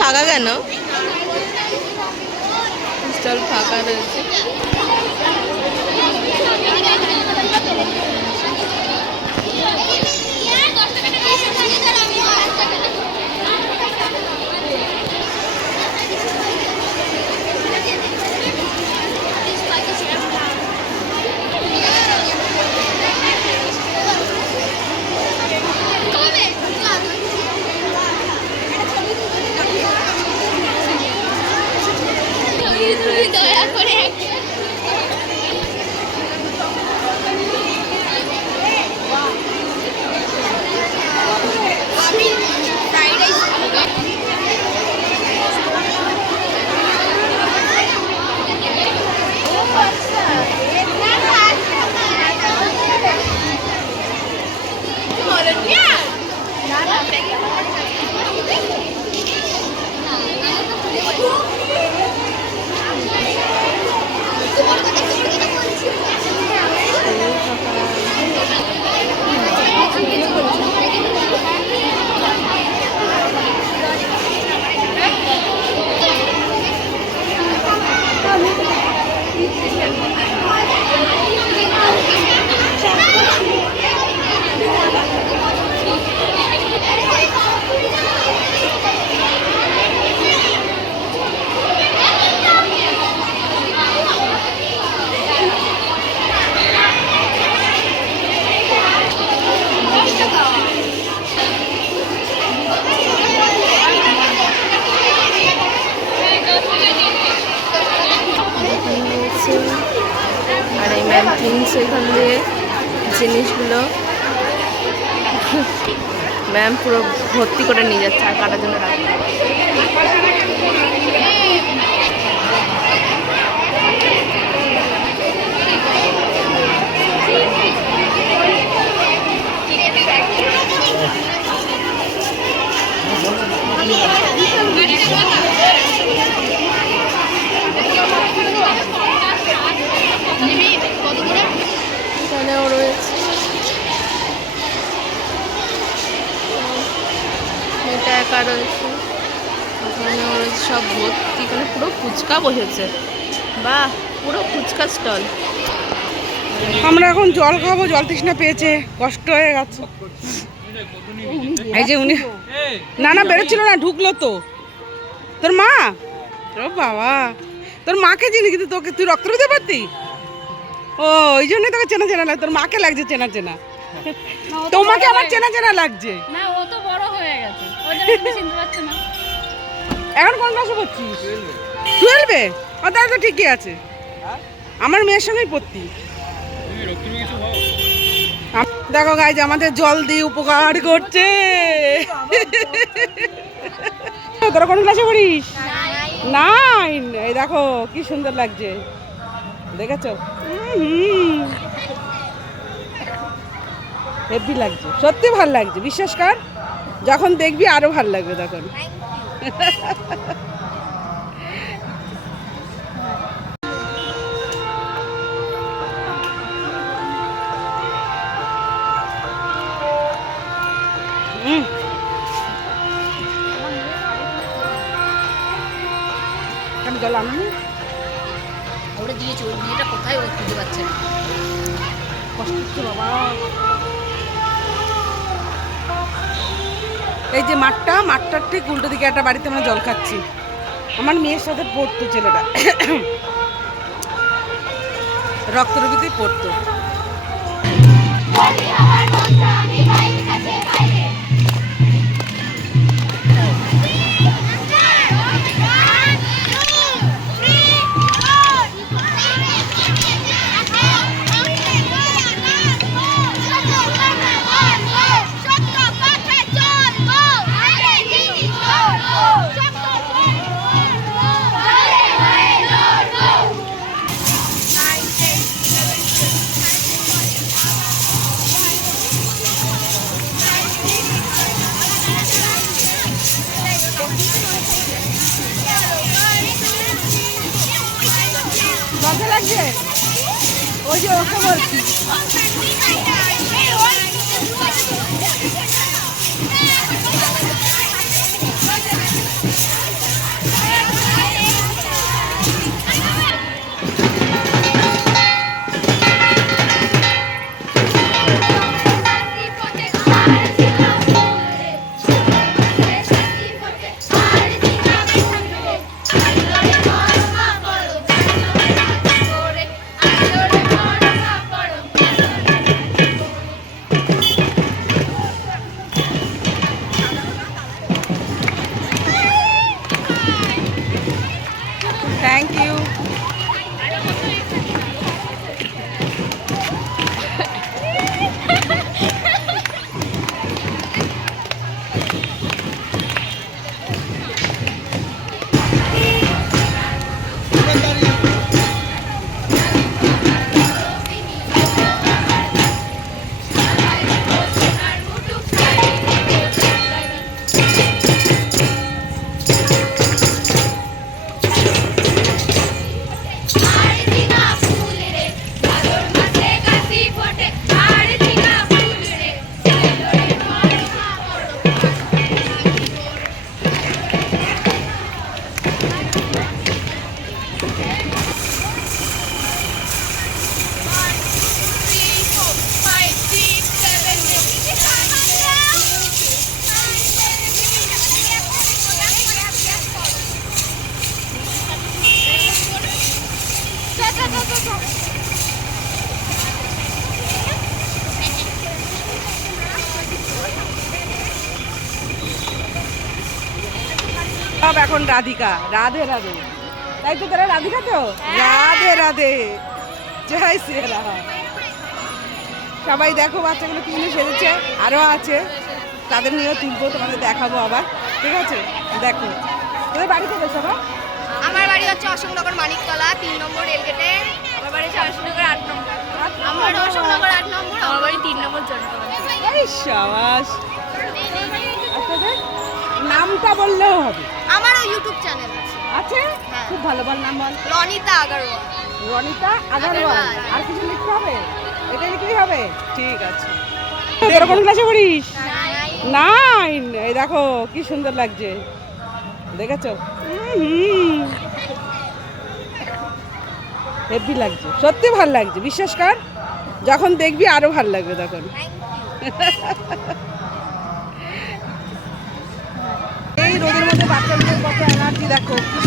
ফাঁকা কেন? স্টল ফাঁকা রয়েছে। দয়া করে আর এই ম্যাম কিনছে এখান দিয়ে জিনিসগুলো। ম্যাম পুরো ভর্তি করে নিয়ে যাচ্ছে আর কাটার জন্য রাখবে। এখানেও রয়েছে, এটা একা রয়েছে, ওখানেও রয়েছে, সব ভর্তি। এখানে পুরো ফুচকা বসেছে, বাহ পুরো ফুচকা স্টল। আমরা এখন জল খাবো, জল তৃষ্ণা পেয়েছে, কষ্ট হয়ে গেছে। এই যে উনি না না বেরোচ্ছিল না, ঢুকলো তো তোর মা। ও বাবা, তোর মাকে চিনি কিন্তু তোকে তুই রক্ত দিতে পারতি। ও ওই জন্যই তোকে চেনা চেনা লাগে, তোর মাকে লাগছে চেনা চেনা, তোমাকে আমার চেনা চেনা লাগছে। না, ও তো বড় হয়ে গেছে, ওই জন্য তুমি চিনতে পারছো না। এখন কোন ক্লাসে পড়ছিস? 12-এ? ও তাহলে তো ঠিকই আছে, আমার মেয়ের সঙ্গেই পড়তি। দেখো গাইজ আমাদের জল দিয়ে উপকার করছে। তোরা কোন ক্লাসে পড়িস? 9। এই দেখো কি সুন্দর লাগছে, দেখেছো? হেভি লাগছে, সত্যি ভাল লাগছে, বিশ্বাস কর। যখন দেখবি আরো ভাল লাগবে তখন। জল আনো ওটা দিয়েছে, ওই মেয়েটা কোথায় ও খুঁজে পাচ্ছে না। কষ্ট হচ্ছে বাবা। এই যে মাঠটার ঠিক উল্টো দিকে একটা বাড়িতে আমরা জল খাচ্ছি। আমার মেয়ের সাথে পড়তো ছেলেটা, রক্তরোগীতেই পড়তো। লাগছে? ওই যে ওকে বলছি। Thank you. সব এখন রাধিকা, রাধে রাধে, তাই তো তোরা রাধিকা তো? রাধে রাধে, জয় শ্রীরাম। সবাই দেখো বাচ্চাগুলো কি জিনিস সেজেছে, আরও আছে, তাদের নিয়েও তুলবো, তোমাদের দেখাবো আবার, ঠিক আছে? দেখো তোদের বাড়ি থেকে সবাই। আমার বাড়ি হচ্ছে অশোকনগর মানিকতলা 3 নম্বর রেলগেটে। আমার বাড়ি হচ্ছে অশোকনগর 8 নম্বর। আমার অশোকনগর 8 নম্বর। আমার বাড়ি 3 নম্বর জনতা। এই সাবাস। আপনাদের নামটা বললেও হবে। আমারও ইউটিউব চ্যানেল আছে। আছে? হ্যাঁ। খুব ভালো, বল নাম বল। রনিতা আগরওয়াল। রনিতা আগরওয়াল। আগরওয়াল। আর কিছু লিখতে হবে? এটা লিখলেই হবে? ঠিক আছে। তোরা কোন ক্লাসে পড়িস? 9। এই দেখো কি সুন্দর লাগছে, দেখেছো? হেভি লাগছে, সত্যি ভালো লাগছে, বিশ্বাস কর, যখন দেখবি আরো ভালো লাগবে তখন। এই রোদের মধ্যে বাচ্চাদের কত এনার্জি, দেখো কি